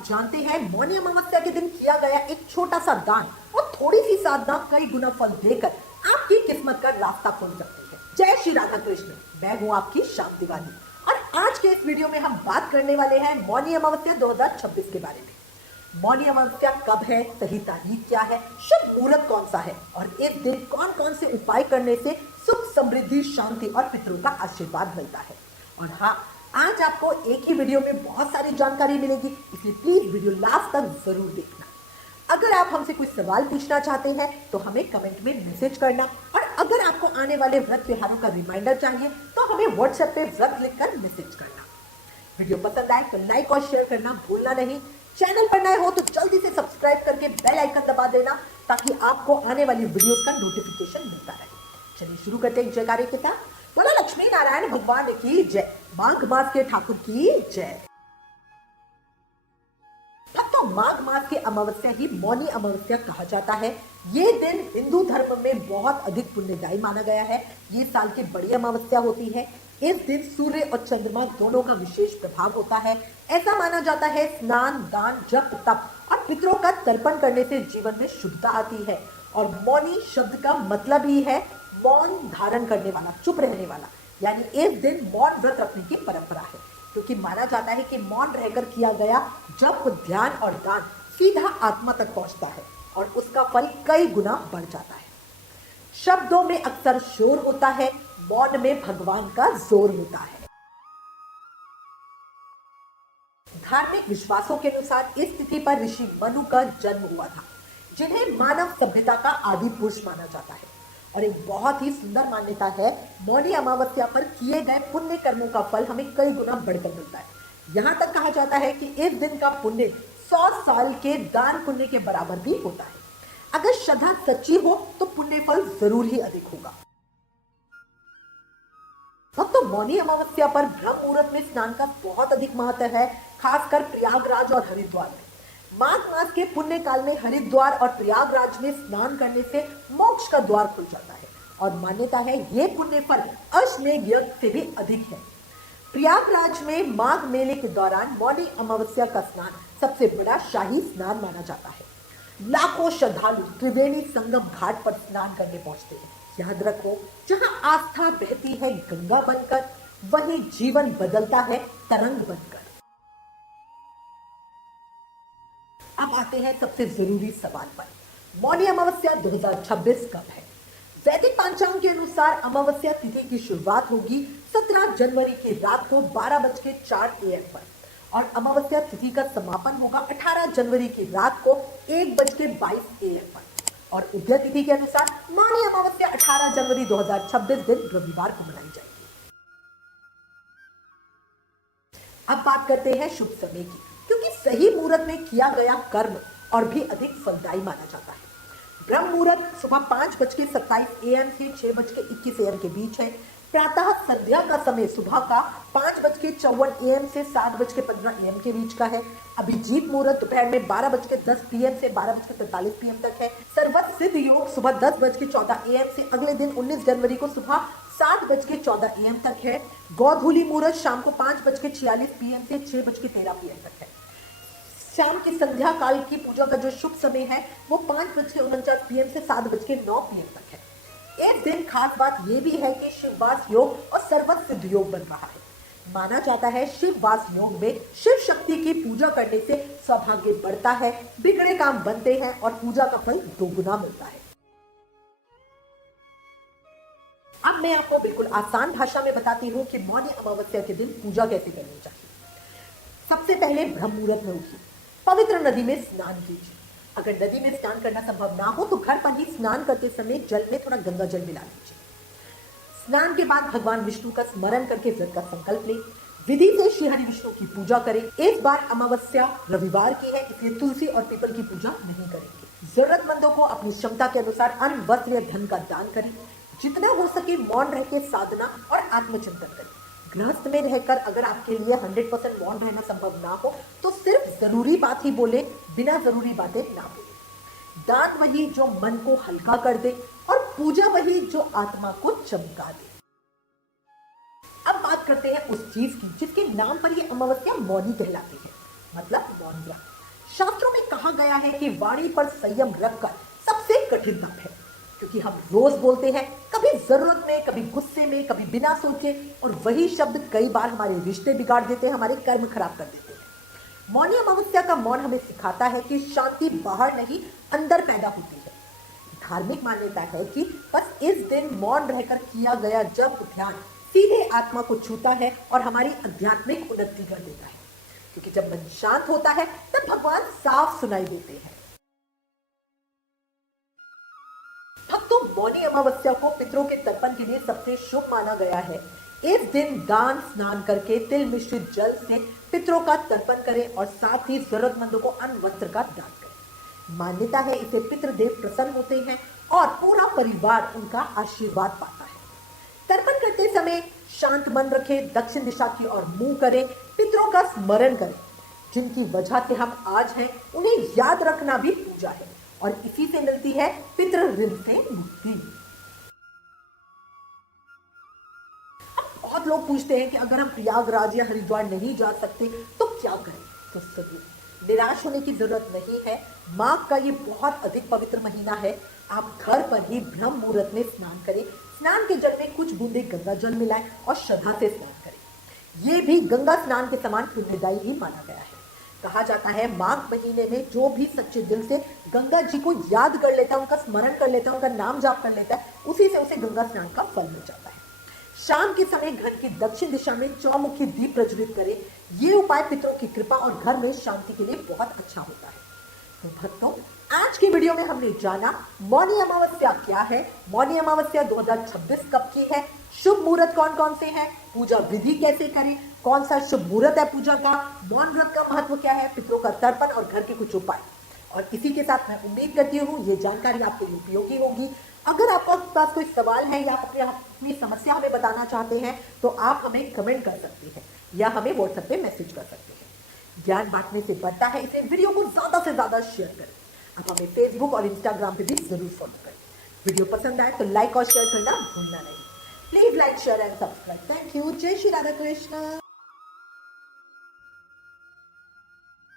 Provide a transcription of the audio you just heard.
आप जानते हैं मौनी अमावस्या के दिन किया गया एक छोटा सा दान और थोड़ी सी साधना कई गुना फल देकर आपकी किस्मत का रास्ता खोल सकती है। जय श्री राधा कृष्ण, मैं हूँ आपकी श्याम तिवारी और आज के इस वीडियो में हम बात करने वाले हैं मौनी अमावस्या 2026 के बारे में। मौनी अमावस्या कब है, सही तारीख क्या है, शुभ मुहूर्त कौन सा है और इस दिन कौन कौन से उपाय करने से सुख, समृद्धि, शांति और पितरों का आशीर्वाद मिलता है। और हाँ, आज आपको एक ही वीडियो में बहुत सारी जानकारी मिलेगी, इसलिए प्लीज वीडियो लास्ट तक जरूर देखना। अगर आप हमसे कुछ सवाल पूछना चाहते हैं तो हमें कमेंट में मैसेज करना और अगर आपको आने वाले व्रत त्योहारों का रिमाइंडर चाहिए तो हमें व्हाट्सएप पे व्रत लिखकर मैसेज करना। वीडियो पसंद आए तो लाइक और शेयर करना भूलना नहीं। चैनल पर नए हो तो जल्दी से सब्सक्राइब करके बेल आइकन दबा देना ताकि आपको आने वाली वीडियोस का नोटिफिकेशन मिलता रहे। चलिए शुरू करते हैं जयकारे के साथ। बोलो लक्ष्मी नारायण भगवान की जय, माघ मास के ठाकुर की जय। तो माघ मास की अमावस्या ही मौनी अमावस्या कहा जाता है। ये दिन हिंदू धर्म में बहुत अधिक पुण्यदायी माना गया है। ये साल की बड़ी अमावस्या होती है। इस दिन सूर्य और चंद्रमा दोनों का विशेष प्रभाव होता है। ऐसा माना जाता है स्नान, दान, जप, तप और पितरों का तर्पण करने से जीवन में शुद्धता आती है। और मौनी शब्द का मतलब ही है मौन धारण करने वाला, चुप रहने वाला, यानी इस दिन मौन व्रत रखने की परंपरा है, क्योंकि माना जाता है कि मौन रहकर किया गया जप, ध्यान और दान सीधा आत्मा तक पहुंचता है और उसका फल कई गुना बढ़ जाता है। शब्दों में अक्सर शोर होता है, मौन में भगवान का जोर होता है। धार्मिक विश्वासों के अनुसार इस तिथि पर ऋषि मनु का जन्म हुआ था, जिन्हें मानव सभ्यता का आदि पुरुष माना जाता है। और एक बहुत ही सुंदर मान्यता है, मौनी अमावस्या पर किए गए पुण्य कर्मों का फल हमें कई गुना बढ़कर मिलता है। यहाँ तक कहा जाता है कि इस दिन का पुण्य 100 साल के दान पुण्य के बराबर भी होता है। अगर श्रद्धा सच्ची हो तो पुण्य फल जरूर ही अधिक होगा। अब तो मौनी अमावस्या पर ब्रह्म मुहूर्त में स्नान का बहुत अधिक महत्व है, खासकर प्रयागराज और हरिद्वार में। माघ मास के पुण्य काल में हरिद्वार और प्रयागराज में स्नान करने से मोक्ष का द्वार खुल जाता है और मान्यता है ये पुण्य फल अश्वमेध यज्ञ से भी अधिक है। प्रयागराज में माघ मेले के दौरान मौनी अमावस्या का स्नान सबसे बड़ा शाही स्नान माना जाता है। लाखों श्रद्धालु त्रिवेणी संगम घाट पर स्नान करने पहुंचते हैं। याद रखो, जहां आस्था बहती है गंगा बनकर, वहीं जीवन बदलता है तरंग बनकर। अब आते हैं सबसे जरूरी सवाल पर, मौनी अमावस्या 2026 कब है? वैदिक पंचांग के अनुसार अमावस्या तिथि की शुरुआत होगी 17 जनवरी की रात को 12:04 AM पर और अमावस्या तिथि का समापन होगा 18 जनवरी की रात को 1:22 AM पर। और उदय तिथि के अनुसार मौनी अमावस्या 18 जनवरी 2026 दिन रविवार को मनाई जाएगी। अब बात करते हैं शुभ समय की, क्योंकि सही मुहूर्त में किया गया कर्म और भी अधिक फलदायी माना जाता है। ब्रह्म मुहूर्त सुबह 5:27 AM से 6:21 AM के बीच है। प्रातः संध्या का समय सुबह का 5:54 AM से 7:15 AM के बीच का है। अभिजीत मुहूर्त दोपहर में 12:10 PM से 12:43 PM तक है। सर्वत सिद्ध योग सुबह 10:14 AM से अगले दिन 19 जनवरी को सुबह 7:14 AM तक है। गौधूली मुहूर्त शाम को 5:46 PM से 6:13 PM तक है। शाम की संध्या काल की पूजा का जो शुभ समय है वो 5:49 PM से 7:09 PM तक है। एक दिन खास बात ये भी है कि शिववास योग और सर्वत सिद्ध योग बन रहा है। माना जाता है शिववास योग में शिव शक्ति की पूजा करने से सौभाग्य बढ़ता है, बिगड़े काम बनते हैं और पूजा का फल दोगुना मिलता है। अब मैं आपको बिल्कुल आसान भाषा में बताती हूँ कि मौनी अमावस्या के दिन पूजा कैसे करनी चाहिए। सबसे पहले ब्रह्म मुहूर्त में उठिए, पवित्र नदी में स्नान कीजिए। अगर नदी में स्नान करना संभव ना हो तो घर पर ही स्नान करते समय जल में थोड़ा गंगा जल मिला लीजिए। स्नान के बाद भगवान विष्णु का स्मरण करके व्रत का संकल्प लें। विधि से श्री हरि विष्णु की पूजा करें। इस बार अमावस्या रविवार की है, इसलिए तुलसी और पीपल की पूजा नहीं करेंगे। जरूरतमंदों को अपनी क्षमता के अनुसार अन्न, वस्त्र या धन का दान करें। जितना हो सके मौन रह के साधना और आत्मचिंतन करें। गृहस्थ में रहकर अगर आपके लिए 100% मौन रहना संभव ना हो तो सिर्फ जरूरी बात ही बोले, बिना जरूरी बातें ना बोले। दान वही जो मन को हल्का कर दे और पूजा वही जो आत्मा को चमका दे। अब बात करते हैं उस चीज की जिसके नाम पर ये अमावस्या मौनी कहलाती है। मतलब मौन व्रत। शास्त्रों में कहा गया है कि वाणी पर संयम रखकर सबसे कठिन तप है, क्योंकि हम रोज बोलते हैं, कभी जरूरत में, कभी गुस्से में, कभी बिना सोचे, और वही शब्द कई बार हमारे रिश्ते बिगाड़ देते हैं, हमारे कर्म खराब कर देते हैं। मौनी अमावस्या का मौन हमें सिखाता है कि शांति बाहर नहीं, अंदर पैदा होती है। धार्मिक मान्यता है कि बस इस दिन मौन रहकर किया गया जप ध्यान सीधे आत्मा को छूता है और हमारी आध्यात्मिक उन्नति कर देता है, क्योंकि जब मन शांत होता है तब भगवान साफ सुनाई देते हैं। भक्तों, मौनी अमावस्या को पितरों के तर्पण के लिए सबसे शुभ माना गया है। इस दिन दान स्नान करके तिल मिश्रित जल से पितरों का तर्पण करें और साथ ही जरूरतमंदों को अन्न वस्त्र का दान करें। मान्यता है इसे पितृदेव प्रसन्न होते हैं और पूरा परिवार उनका आशीर्वाद पाता है। तर्पण करते समय शांत मन रखें, दक्षिण दिशा की ओर मुंह करें, पितरों का स्मरण करें। जिनकी वजह से हम आज हैं, उन्हें याद रखना भी पूजा है और इसी से मिलती है पितृ ऋण से मुक्ति। बहुत लोग पूछते हैं कि अगर हम प्रयागराज या हरिद्वार नहीं जा सकते तो क्या करें? तो सुनिए, निराश होने की जरूरत नहीं है। माघ का ये बहुत अधिक पवित्र महीना है। आप घर पर ही ब्रह्म मुहूर्त में स्नान करें। स्नान के जल में कुछ बूंदे गंगा जल मिलाएं और श्रद्धा से स्नान करें। ये भी गंगा स्नान के समान पुण्यदायी ही माना गया है। कहा जाता है माघ महीने में जो भी सच्चे दिल से गंगा जी को याद कर लेता है, उनका स्मरण कर लेता है, उनका नाम जाप कर लेता है, उसी से उसे गंगा स्नान का फल मिल जाता है। शाम के समय घर की दक्षिण दिशा में चौमुखी दीप प्रज्वलित करें। ये उपाय पितरों की कृपा और घर में शांति के लिए बहुत अच्छा होता है। तो भक्तों, आज की वीडियो में हमने जाना मौनी अमावस्या क्या है, मौनी अमावस्या 2026 कब की है, शुभ मुहूर्त कौन कौन से हैं, पूजा विधि कैसे करें, कौन सा शुभ मुहूर्त है पूजा का, मौन व्रत का महत्व क्या है, पितरों का तर्पण और घर के कुछ उपाय। और इसी के साथ मैं उम्मीद करती हूँ ये जानकारी आपके लिए उपयोगी होगी। अगर आपके पास कोई सवाल है या अपनी समस्या हमें बताना चाहते हैं तो आप हमें कमेंट कर सकते हैं या हमें व्हाट्सएप पे मैसेज कर सकते हैं। ज्ञान बांटने से बढ़ता है, इसे वीडियो को ज्यादा से ज्यादा शेयर करें। आप हमें फेसबुक और इंस्टाग्राम पे भी जरूर फॉलो करें। वीडियो पसंद आए तो लाइक और शेयर करना भूलना नहीं। Please like, share and subscribe. Thank you. जय श्री राधा कृष्ण।